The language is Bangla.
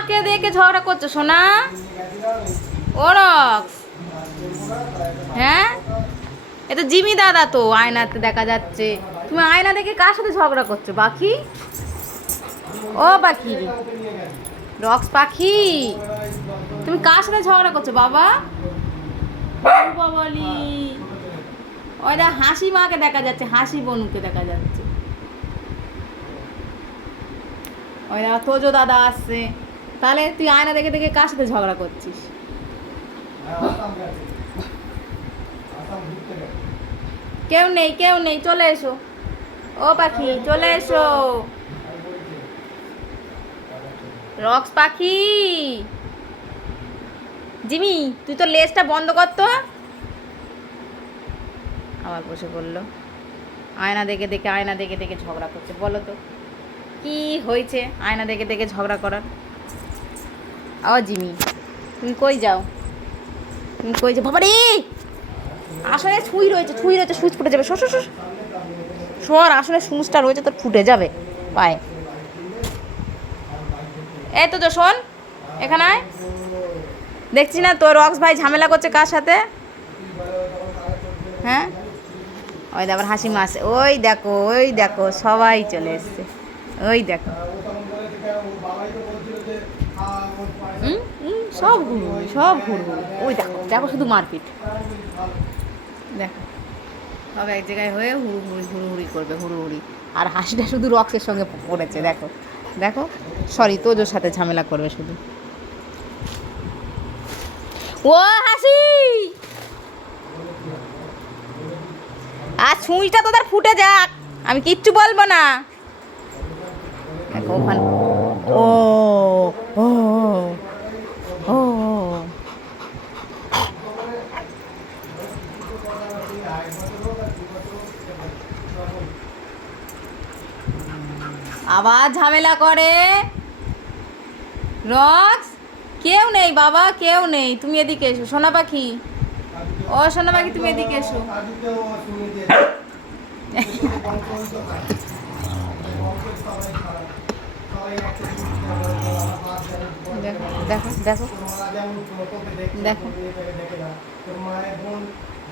কাকে দেখে ঝগড়া করছো সোনা? ও রক্স, হ্যাঁ এ তো জিমি দাদা, তো আয়নাতে দেখা যাচ্ছে। তুমি আয়না দেখে কার সাথে ঝগড়া করছো পাখি? ও পাখি, রক্স পাখি, তুমি কার সাথে ঝগড়া করছো বাবা? বাবালি, ওই দা হাসি মাকে দেখা যাচ্ছে, হাসি বনুকে দেখা যাচ্ছে। ওই দা তোজো দাদা আসছে। তাহলে তুই আয়না দেখে দেখে কার সাথে ঝগড়া করছিস? কেউ নেই, কেউ নেই, চলে এসো। ও পাখি চলে এসো। রক্স পাখি, জিমি তুই তো লেজটা বন্ধ কর তো। আবার বসে বললো আয়না দেখে দেখে, আয়না দেখে দেখে ঝগড়া করছে। বলো তো কি হয়েছে আয়না দেখে দেখে ঝগড়া করার? ও জিমি তুমি কই যাও? তুমি কই যাও বাবা রে? আসলে ছুঁই রয়েছে, ছুঁই রয়েছে, সুচ ফুটে যাবে। সর সর, আসলে সুচটা রয়েছে তোর, ফুটে যাবে পায়ে। এই তো শোন, এখানে আয়। দেখছি না তোর রক্স ভাই ঝামেলা করছে কার সাথে? হ্যাঁ ওই আবার হাসি মাসে, ওই দেখো, ওই দেখো সবাই চলে এসছে, ওই দেখো। সব ঘুরঘুরি, সব ঘুরঘুরি, ওই দেখো দেখো, শুধু মারপিট। দেখো সব এক জায়গায় হয়ে হুড়ুহুড়ি হুড়ুহুড়ি করবে, হুড়ুহুড়ি। আর হাসিটা শুধু রক্সের সঙ্গে পড়েছে, দেখো দেখো। সরি, তোজোর সাথে ঝামেলা করবে শুধু। ও হাসি, আর ছুঁইটা তোদের ফুটে যাক, আমি কিচ্ছু বলবো না। দেখো ওখানে, ও ও ও আবার ঝামেলা করে। রক্স, কেউ নেই বাবা, কেউ নেই, তুমি এদিকে এসো সোনা পাখি। ও সোনা পাখি তুমি এদিকে এসো। দেখো দেখো দেখো দেখো।